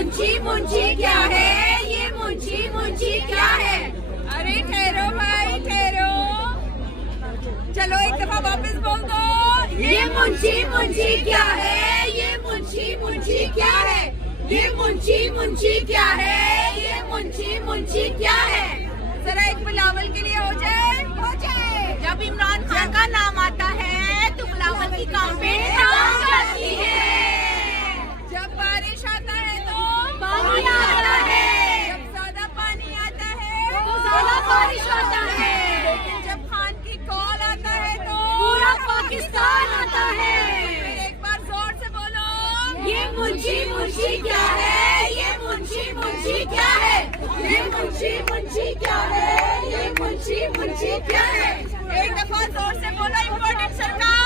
मुंशी मुंशी क्या है, ये मुंशी मुंशी क्या है। अरे ठहरो भाई ठहरो, चलो एक दफा वापस बोल दो। ये मुंशी मुंशी क्या है, ये मुंशी मुंशी क्या है। ये मुंशी मुंशी क्या है, ये मुंशी मुंशी क्या है। जरा एक बिलावल के लिए हो जाए, हो जाए। जब इमरान खान का नाम आता है तो बिलावल की कांपें तान जाती है। जब बारिश आता है तो पानी आता है, जब ज्यादा पानी आता है तो ज्यादा बारिश आता है। लेकिन जब खान की कॉल आता है तो पूरा पाकिस्तान आता है। फिर एक बार जोर से बोलो। ये मुंशी मुंशी क्या है, ये मुंशी मुंशी क्या है। ये मुंशी मुंशी क्या है, ये मुंशी मुंशी क्या है। एक दफा जोर से बोलो, इम्पोर्टेंट सरकार।